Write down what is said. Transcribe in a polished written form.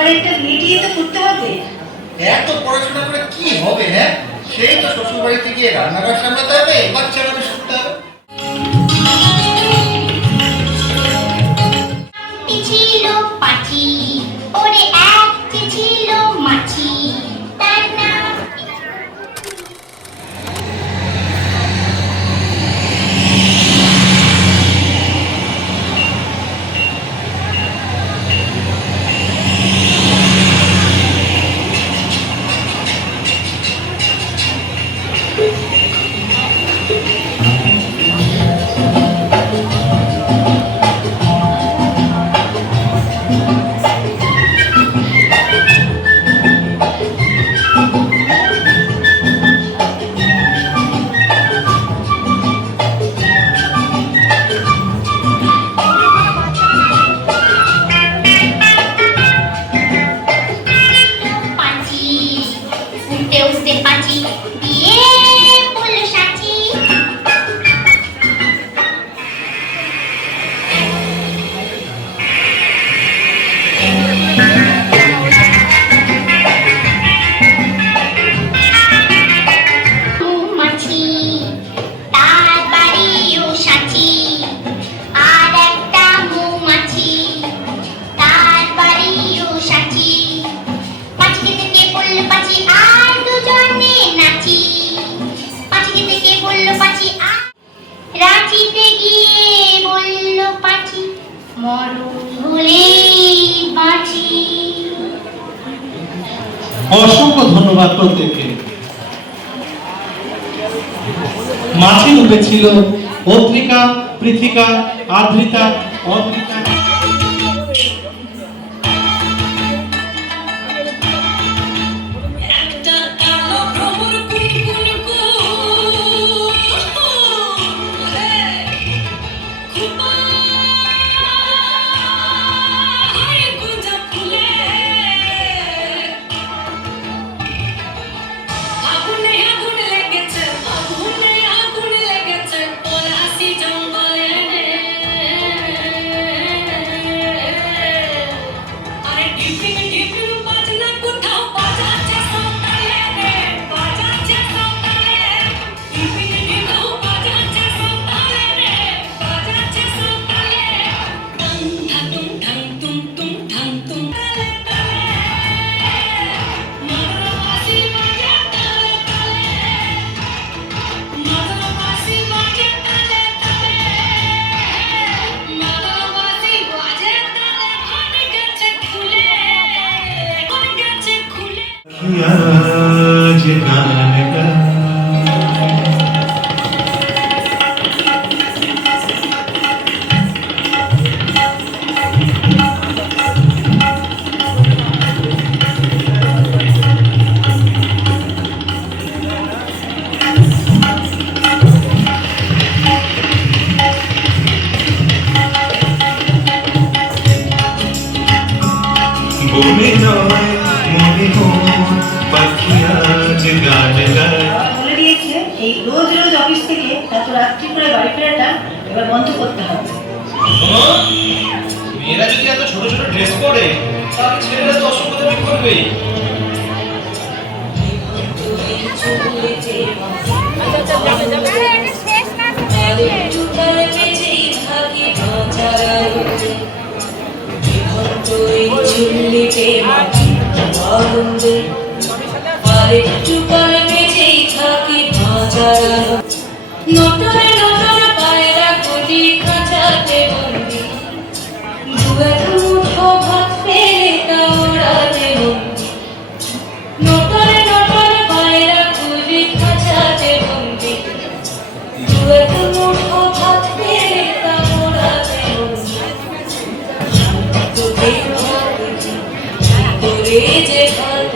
এবারে একটা মিটিয়ে তো করতে হবে। এত পড়াশোনা করে কি হবে? হ্যাঁ, সেই তো শ্বশুর বাড়িতে গিয়ে রান্নাঘর সামলাতে হবে, বাচ্চা মানুষ করতে হবে। ছিল পাখি ওরে এক ছিল মাছি তার নাম অসংখ্য ধন্যবাদ প্রত্যেককে। মাছি রূপে ছিল অত্রিকা, পৃথিকা, আদ্রিতা, অদ্রিতা। এই রোজ রোজ অফিস থেকে এত রাত্রি করে বাড়ি ফেরাটা এবার বন্ধ করতে হবে। মেয়েরা যদি এত ছোট ছোট ড্রেস পরে তাহলে ছেলেরা তো অসংখ্য ঠিক করবেই। নটরে নটরে পায়রা গুলি খাঁচাতে বন্দি দুয়ের মুঠো ভাত পেলে কাউড়াতে বন্দি নটরে নটরে পায়রা গুলি খাঁচাতে বন্দি দুয়ের মুঠো ভাত পেলে কাউড়াতে বন্দি তোকে ভাত তোরে যে ভাত